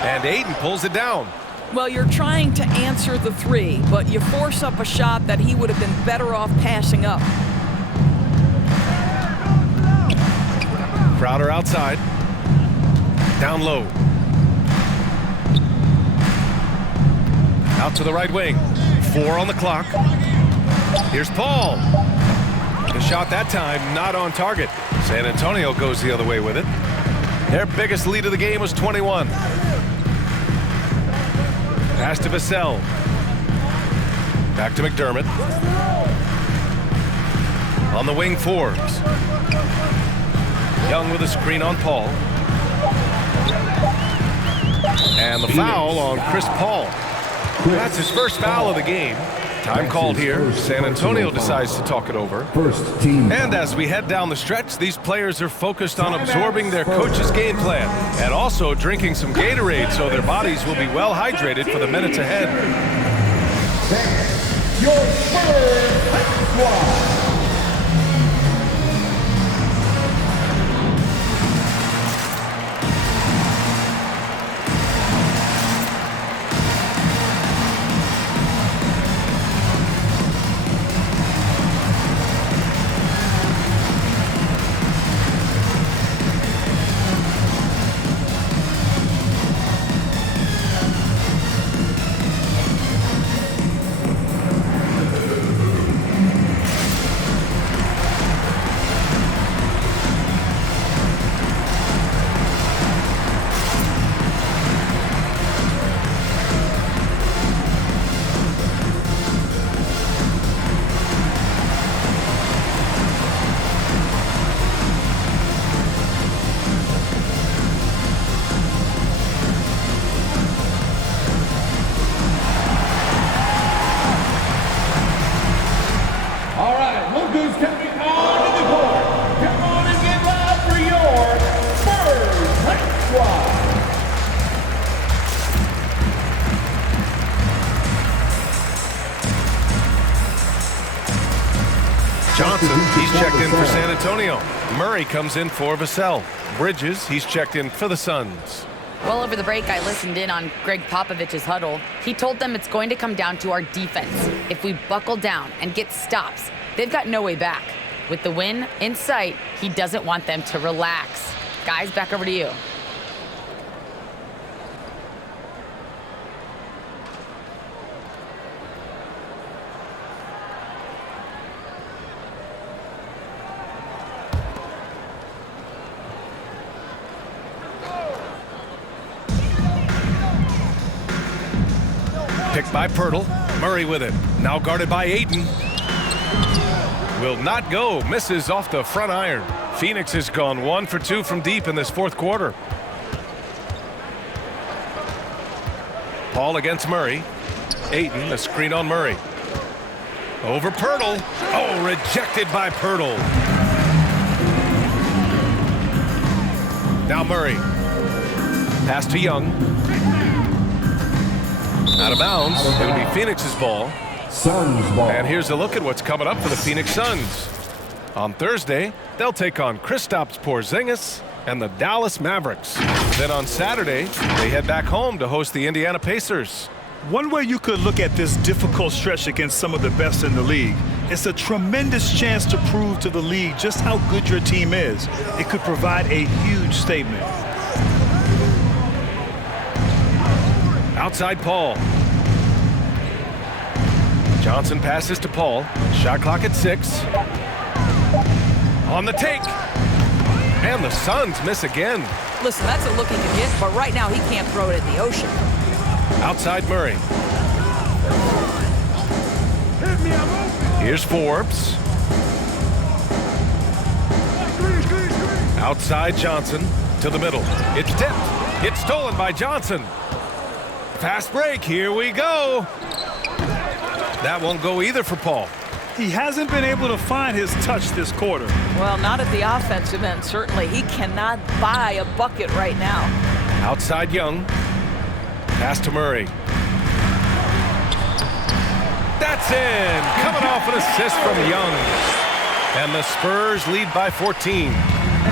And Ayton pulls it down. Well, you're trying to answer the 3, but you force up a shot that he would have been better off passing up. Crowder outside. Down low. Out to the right wing. 4 on the clock. Here's Paul. The shot that time not on target. San Antonio goes the other way with it. Their biggest lead of the game was 21. Pass to Vassell. Back to McDermott. On the wing, Forbes. Young with a screen on Paul. And the foul on Chris Paul. That's his first foul of the game. Time called here. San Antonio decides to talk it over. And as we head down the stretch, these players are focused on absorbing their coach's game plan and also drinking some Gatorade so their bodies will be well hydrated for the minutes ahead. Your Spurs squad. Johnson, he's checked in for San Antonio. Murray comes in for Vassell. Bridges, he's checked in for the Suns. Well, over the break, I listened in on Greg Popovich's huddle. He told them it's going to come down to our defense. If we buckle down and get stops, they've got no way back. With the win in sight, he doesn't want them to relax. Guys, back over to you. Picked by Pirtle. Murray with it. Now guarded by Ayton. Will not go. Misses off the front iron. Phoenix has gone 1 for 2 from deep in this fourth quarter. Paul against Murray. Ayton, a screen on Murray. Over Pirtle. Oh, rejected by Pirtle. Now Murray. Pass to Young. Out of bounds. It'll be Phoenix's ball. Suns ball. And here's a look at what's coming up for the Phoenix Suns. On Thursday, they'll take on Kristaps Porzingis and the Dallas Mavericks. Then on Saturday, they head back home to host the Indiana Pacers. One way you could look at this difficult stretch against some of the best in the league, it's a tremendous chance to prove to the league just how good your team is. It could provide a huge statement. Outside Paul. Johnson passes to Paul. Shot clock at 6. On the take. And the Suns miss again. Listen, that's a look he can hit, but right now he can't throw it in the ocean. Outside Murray. Here's Forbes. Outside Johnson to the middle. It's tipped. It's stolen by Johnson. Fast break. Here we go. That won't go either for Paul. He hasn't been able to find his touch this quarter. Well, not at the offensive end, certainly. He cannot buy a bucket right now. Outside Young. Pass to Murray. That's in. Coming off an assist from Young. And the Spurs lead by 14.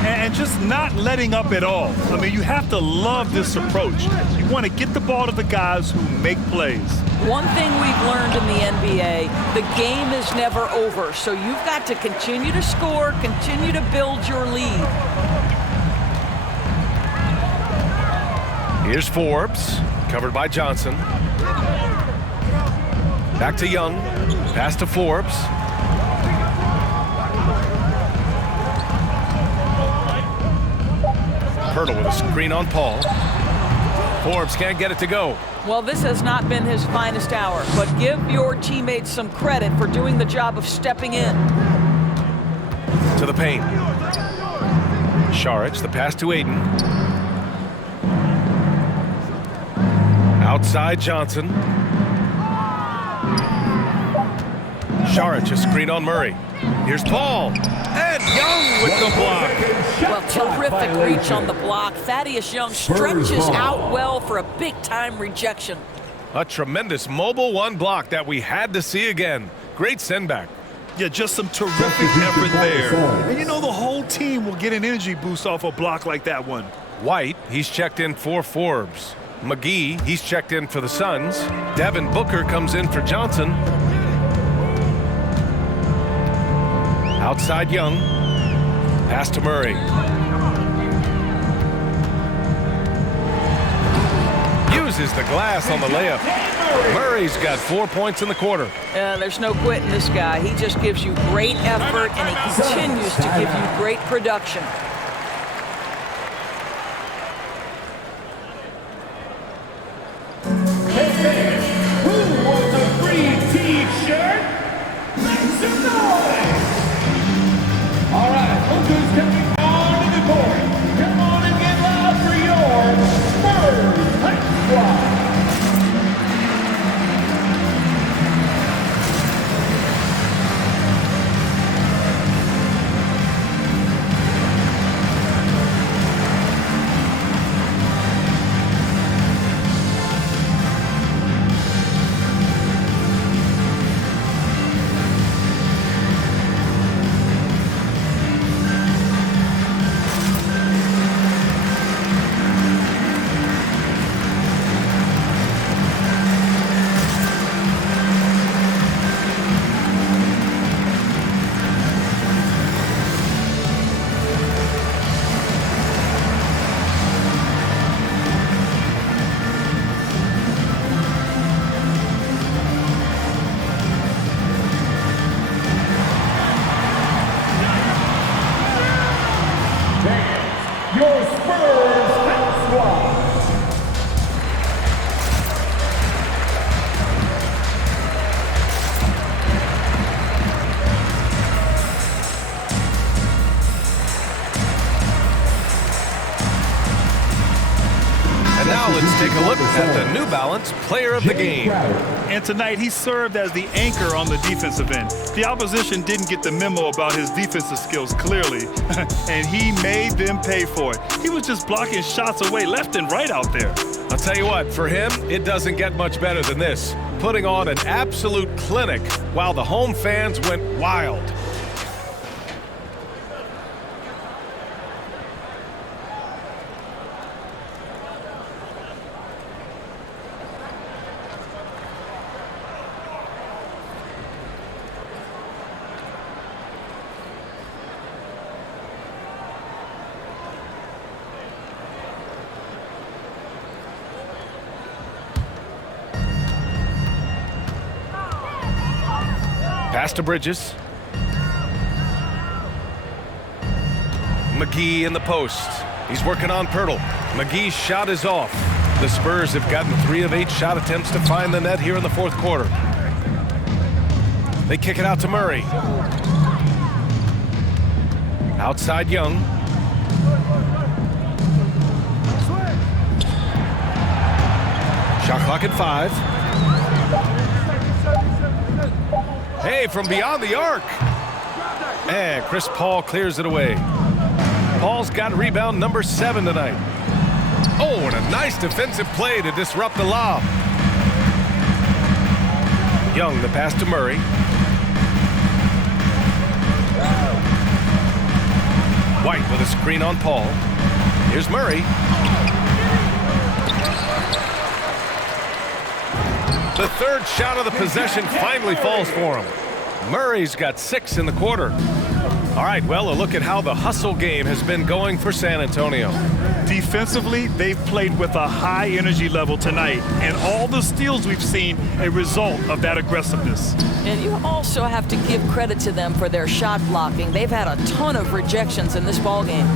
And just not letting up at all. I mean, you have to love this approach. You want to get the ball to the guys who make plays. One thing we've learned in the NBA, the game is never over. So you've got to continue to score, continue to build your lead. Here's Forbes, covered by Johnson. Back to Young, pass to Forbes. Hurdle with a screen on Paul. Forbes can't get it to go. Well, this has not been his finest hour, but give your teammates some credit for doing the job of stepping in. To the paint. Saric, the pass to Aiden. Outside Johnson. Saric, a screen on Murray. Here's Paul. And Young with the block. Well, terrific reach on the block. Thaddeus Young stretches out well for a big-time rejection. A tremendous mobile one block that we had to see again. Great send back. Yeah, just some terrific effort there. And you know the whole team will get an energy boost off a block like that one. White, he's checked in for Forbes. McGee, he's checked in for the Suns. Devin Booker comes in for Johnson. Outside Young. Pass to Murray. Uses the glass on the layup. Murray's got 4 points in the quarter. There's no quitting this guy. He just gives you great effort, and he continues to give you great production. Who wants a free t-shirt? Make some noise! All right, look who's coming on the court. Come on and get loud for your Spurs Hype Squad. Your Spurs Hype Squad. And now let's take a look at the New Balance Player of the Game. And tonight, he served as the anchor on the defensive end. The opposition didn't get the memo about his defensive skills clearly, and he made them pay for it. He was just blocking shots away left and right out there. I'll tell you what, for him, it doesn't get much better than this. Putting on an absolute clinic while the home fans went wild. Pass to Bridges. McGee in the post. He's working on Pirtle. McGee's shot is off. The Spurs have gotten 3 of 8 shot attempts to find the net here in the fourth quarter. They kick it out to Murray. Outside Young. Shot clock at 5. Hey, from beyond the arc. And Chris Paul clears it away. Paul's got rebound number 7 tonight. Oh, and a nice defensive play to disrupt the lob. Young, the pass to Murray. White with a screen on Paul. Here's Murray. The third shot of the possession finally falls for him. Murray's got 6 in the quarter. All right, well, a look at how the hustle game has been going for San Antonio. Defensively, they've played with a high energy level tonight, and all the steals we've seen a result of that aggressiveness. And you also have to give credit to them for their shot blocking. They've had a ton of rejections in this ballgame.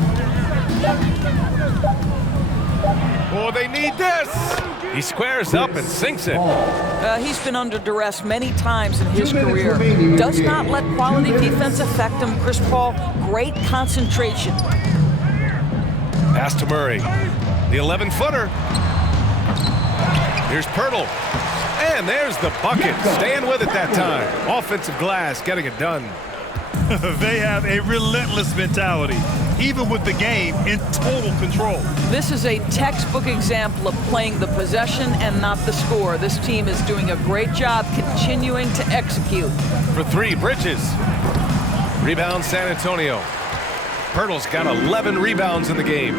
Oh, they need this. He squares up and sinks it. He's been under duress many times in his career. Does not let quality defense affect him. Chris Paul, great concentration. Pass to Murray. The 11-footer. Here's Pirtle. And there's the bucket. Staying with it that time. Offensive glass getting it done. They have a relentless mentality, even with the game in total control. This is a textbook example of playing the possession and not the score. This team is doing a great job continuing to execute. For 3, Bridges. Rebound San Antonio. Pirtle's got 11 rebounds in the game.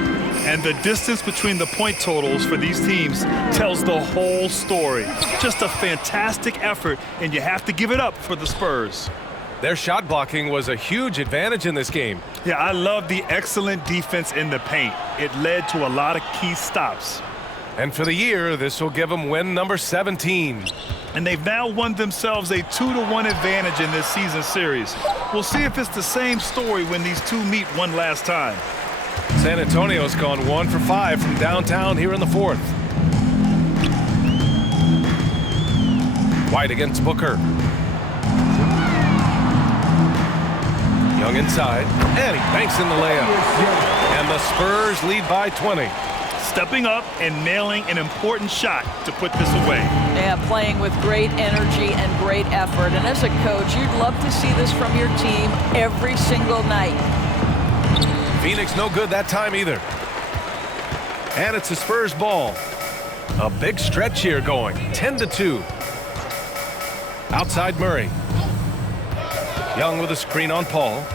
And the distance between the point totals for these teams tells the whole story. Just a fantastic effort, and you have to give it up for the Spurs. Their shot blocking was a huge advantage in this game. Yeah, I love the excellent defense in the paint. It led to a lot of key stops. And for the year, this will give them win number 17. And they've now won themselves a 2-1 advantage in this season series. We'll see if it's the same story when these two meet one last time. San Antonio's gone 1 for 5 from downtown here in the fourth. White against Booker. Young inside, and he banks in the layup. And the Spurs lead by 20. Stepping up and nailing an important shot to put this away. Yeah, playing with great energy and great effort. And as a coach, you'd love to see this from your team every single night. Phoenix no good that time either. And it's a Spurs ball. A big stretch here going, 10-2. Outside Murray. Young with a screen on Paul.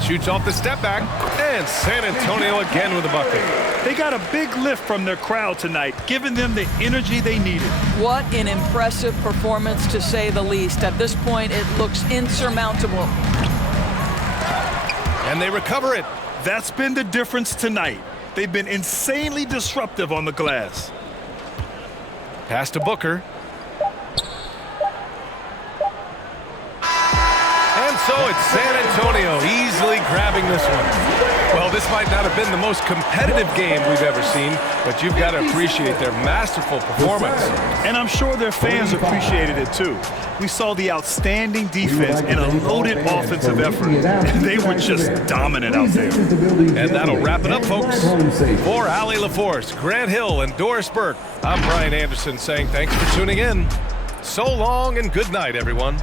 Shoots off the step back, and San Antonio again with a bucket. They got a big lift from their crowd tonight, giving them the energy they needed. What an impressive performance, to say the least. At this point, it looks insurmountable. And they recover it. That's been the difference tonight. They've been insanely disruptive on the glass. Pass to Booker. So it's San Antonio easily grabbing this one. Well, this might not have been the most competitive game we've ever seen, but you've got to appreciate their masterful performance. And I'm sure their fans appreciated it too. We saw the outstanding defense and a loaded offensive effort. They were just dominant out there. And that'll wrap it up, folks. For Allie LaForce, Grant Hill, and Doris Burke, I'm Brian Anderson saying thanks for tuning in. So long and good night, everyone.